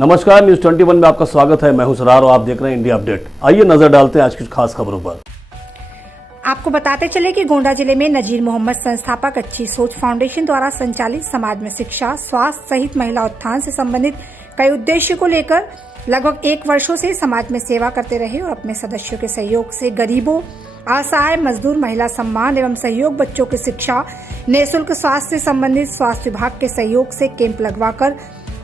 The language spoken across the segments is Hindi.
नमस्कार, न्यूज 21 में आपका स्वागत है। मैं हूं सरार और आप देख रहे हैं इंडिया अपडेट। आइए नजर डालते हैं आज की खास खबरों पर। आपको बताते चले कि गोंडा जिले में नजीर मोहम्मद संस्थापक अच्छी सोच फाउंडेशन द्वारा संचालित समाज में शिक्षा, स्वास्थ्य सहित महिला उत्थान से संबंधित कई उद्देश्यों को लेकर लगभग 1 वर्षों से समाज में सेवा करते रहे और अपने सदस्यों के सहयोग से गरीबों, असहाय, मजदूर, महिला सम्मान एवं सहयोग, बच्चों की शिक्षा, निःशुल्क स्वास्थ्य से संबंधित स्वास्थ्य विभाग के सहयोग से कैंप लगवाकर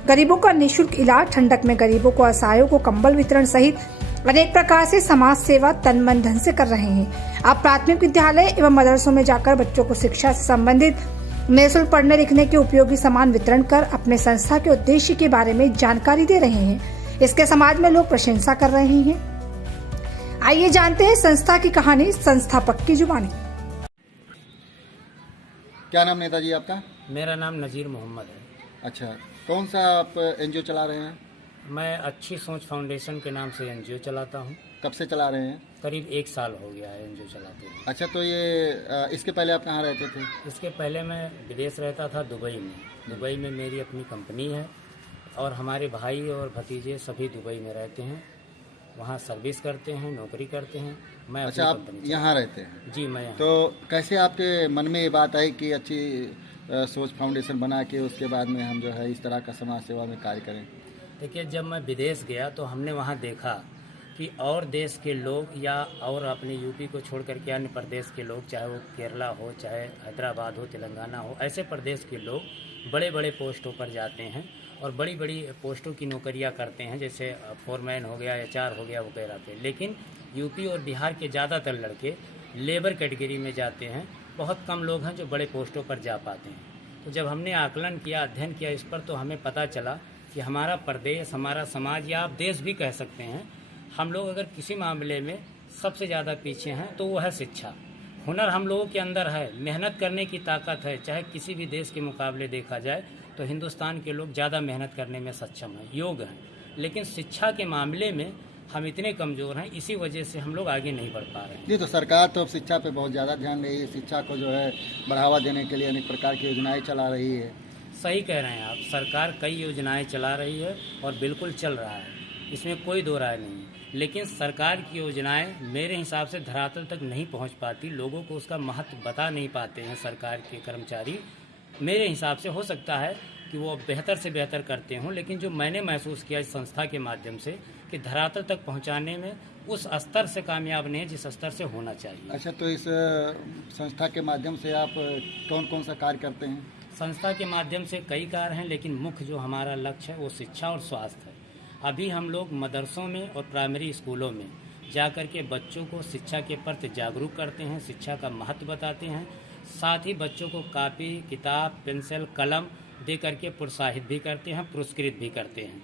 गरीबों का निःशुल्क इलाज, ठंडक में गरीबों को, असहायों को कंबल वितरण सहित अनेक प्रकार से समाज सेवा तन मन धन से कर रहे हैं। आप प्राथमिक विद्यालय एवं मदरसों में जाकर बच्चों को शिक्षा से संबंधित निःशुल्क पढ़ने लिखने के उपयोगी सामान वितरण कर अपने संस्था के उद्देश्य के बारे में जानकारी दे रहे हैं। इसके समाज में लोग प्रशंसा कर रहे हैं। आइए जानते हैं संस्था की कहानी संस्थापक की जुबानी। क्या नाम नेताजी आपका? मेरा नाम नजीर मोहम्मद है। अच्छा, कौन सा आप एनजीओ चला रहे हैं? मैं अच्छी सोच फाउंडेशन के नाम से एनजीओ चलाता हूँ। कब से चला रहे हैं? करीब 1 साल हो गया है एनजीओ चलाते हुए। अच्छा, तो ये इसके पहले आप कहाँ रहते थे? इसके पहले मैं विदेश रहता था, दुबई में। दुबई में मेरी अपनी कंपनी है और हमारे भाई और भतीजे सभी दुबई में रहते हैं। वहाँ सर्विस करते हैं, नौकरी करते हैं। मैं अच्छा, आप यहाँ रहते हैं? जी, मैं यहाँ। तो कैसे आपके मन में ये बात आई कि अच्छी सोच फाउंडेशन बना के उसके बाद में हम जो है इस तरह का समाज सेवा में कार्य करें? देखिए, जब मैं विदेश गया तो हमने वहाँ देखा कि और देश के लोग या और अपने यूपी को छोड़ करके अन्य प्रदेश के लोग, चाहे वो केरला हो, चाहे हैदराबाद हो, तेलंगाना हो, ऐसे प्रदेश के लोग बड़े बड़े पोस्टों पर जाते हैं और बड़ी बड़ी पोस्टों की नौकरियां करते हैं, जैसे फोरमैन हो गया, एचआर हो गया वगैरह पे। लेकिन यूपी और बिहार के ज़्यादातर लड़के लेबर कैटेगरी में जाते हैं। बहुत कम लोग हैं जो बड़े पोस्टों पर जा पाते हैं। तो जब हमने आकलन किया, अध्ययन किया इस पर, तो हमें पता चला कि हमारा प्रदेश, हमारा समाज, या आप देश भी कह सकते हैं, हम लोग अगर किसी मामले में सबसे ज़्यादा पीछे हैं तो वो है शिक्षा। हुनर हम लोगों के अंदर है, मेहनत करने की ताकत है। चाहे किसी भी देश के मुकाबले देखा जाए तो हिंदुस्तान के लोग ज़्यादा मेहनत करने में सक्षम हैं, योग्य हैं। लेकिन शिक्षा के मामले में हम इतने कमज़ोर हैं, इसी वजह से हम लोग आगे नहीं बढ़ पा रहे हैं। नहीं, तो सरकार तो अब शिक्षा पे बहुत ज़्यादा ध्यान दे रही है। शिक्षा को जो है बढ़ावा देने के लिए अनेक प्रकार की योजनाएं चला रही है। सही कह रहे हैं आप, सरकार कई योजनाएं चला रही है और बिल्कुल चल रहा है, इसमें कोई दो राय नहीं है। लेकिन सरकार की योजनाएं मेरे हिसाब से धरातल तक नहीं पहुंच पाती, लोगों को उसका महत्व बता नहीं पाते हैं सरकार के कर्मचारी। मेरे हिसाब से हो सकता है कि वो बेहतर से बेहतर करते हों, लेकिन जो मैंने महसूस किया इस संस्था के माध्यम से कि धरातल तक पहुंचाने में उस स्तर से कामयाब नहीं है जिस स्तर से होना चाहिए। अच्छा, तो इस संस्था के माध्यम से आप कौन कौन सा कार्य करते हैं? संस्था के माध्यम से कई कार्य हैं, लेकिन मुख्य जो हमारा लक्ष्य है वो शिक्षा और स्वास्थ्य है। अभी हम लोग मदरसों में और प्राइमरी स्कूलों में जा कर के बच्चों को शिक्षा के प्रति जागरूक करते हैं, शिक्षा का महत्व बताते हैं। साथ ही बच्चों को कापी, किताब, पेंसिल, कलम दे करके प्रोत्साहित भी करते हैं, पुरस्कृत भी करते हैं।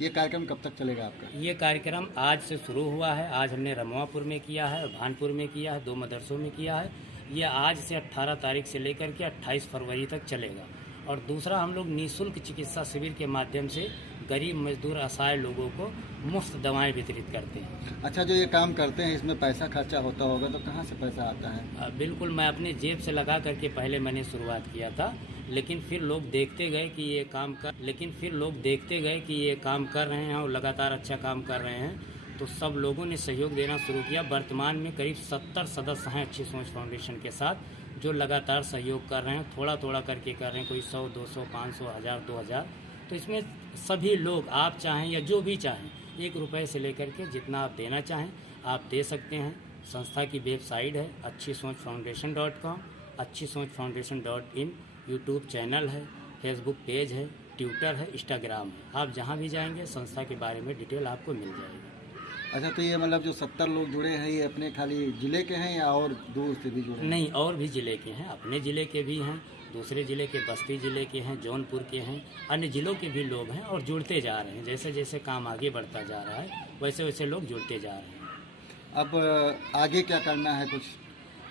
ये कार्यक्रम कब तक चलेगा आपका? ये कार्यक्रम आज से शुरू हुआ है। आज हमने रमवापुर में किया है, भानपुर में किया है, 2 मदरसों में किया है। ये आज से 18 तारीख से लेकर के 28 फरवरी तक चलेगा। और दूसरा, हम लोग निःशुल्क चिकित्सा शिविर के माध्यम से गरीब, मजदूर, असहाय लोगों को मुफ्त दवाएं वितरित करते हैं। अच्छा, जो ये काम करते हैं इसमें पैसा खर्चा होता होगा, तो कहाँ से पैसा आता है? बिल्कुल, मैं अपने जेब से लगा करके पहले मैंने शुरुआत किया था, लेकिन फिर लोग देखते गए कि ये काम कर रहे हैं और लगातार अच्छा काम कर रहे हैं, तो सब लोगों ने सहयोग देना शुरू किया। वर्तमान में करीब 70 सदस्य हैं अच्छी सोच फाउंडेशन के साथ, जो लगातार सहयोग कर रहे हैं, थोड़ा थोड़ा करके कर रहे हैं, कोई 100, 200, 500, 1000, 2000। तो इसमें सभी लोग, आप चाहें या जो भी चाहें, 1 रुपये से लेकर के जितना आप देना चाहें आप दे सकते हैं। संस्था की वेबसाइट है अच्छी सोच फाउंडेशन.com, अच्छी सोच फाउंडेशन.in, यूट्यूब चैनल है, फेसबुक पेज है, ट्विटर है, इंस्टाग्राम है। आप जहां भी जाएंगे संस्था के बारे में डिटेल आपको मिल जाएगी। अच्छा, तो ये मतलब जो 70 लोग जुड़े हैं, ये अपने खाली जिले के हैं या और दूर से भी जुड़े हैं? नहीं, और भी ज़िले के हैं, अपने ज़िले के भी हैं, दूसरे ज़िले के, बस्ती ज़िले के हैं, जौनपुर के हैं, अन्य ज़िलों के भी लोग हैं और जुड़ते जा रहे हैं। जैसे जैसे काम आगे बढ़ता जा रहा है वैसे वैसे लोग जुड़ते जा रहे हैं। अब आगे क्या करना है कुछ?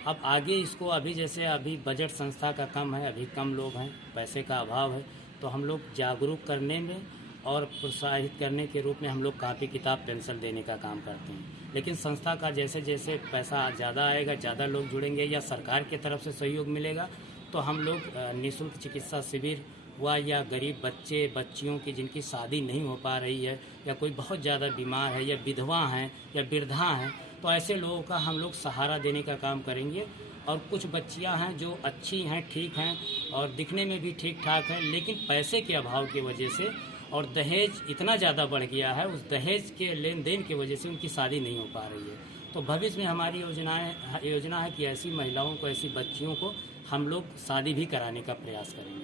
अब आगे इसको, अभी जैसे अभी बजट संस्था का कम है, अभी कम लोग हैं, पैसे का अभाव है, तो हम लोग जागरूक करने में और प्रोत्साहित करने के रूप में हम लोग कापी, किताब, पेंसिल देने का काम करते हैं। लेकिन संस्था का जैसे जैसे पैसा ज़्यादा आएगा, ज़्यादा लोग जुड़ेंगे या सरकार की तरफ से सहयोग मिलेगा, तो हम लोग निःशुल्क चिकित्सा शिविर व या गरीब बच्चे बच्चियों की जिनकी शादी नहीं हो पा रही है, या कोई बहुत ज़्यादा बीमार है, या विधवा हैं, या वृद्धा हैं, तो ऐसे लोगों का हम लोग सहारा देने का काम करेंगे। और कुछ बच्चियां हैं जो अच्छी हैं, ठीक हैं और दिखने में भी ठीक ठाक हैं, लेकिन पैसे के अभाव की वजह से और दहेज इतना ज़्यादा बढ़ गया है, उस दहेज के लेन देन की वजह से उनकी शादी नहीं हो पा रही है। तो भविष्य में हमारी योजना है कि ऐसी महिलाओं को, ऐसी बच्चियों को हम लोग शादी भी कराने का प्रयास करेंगे।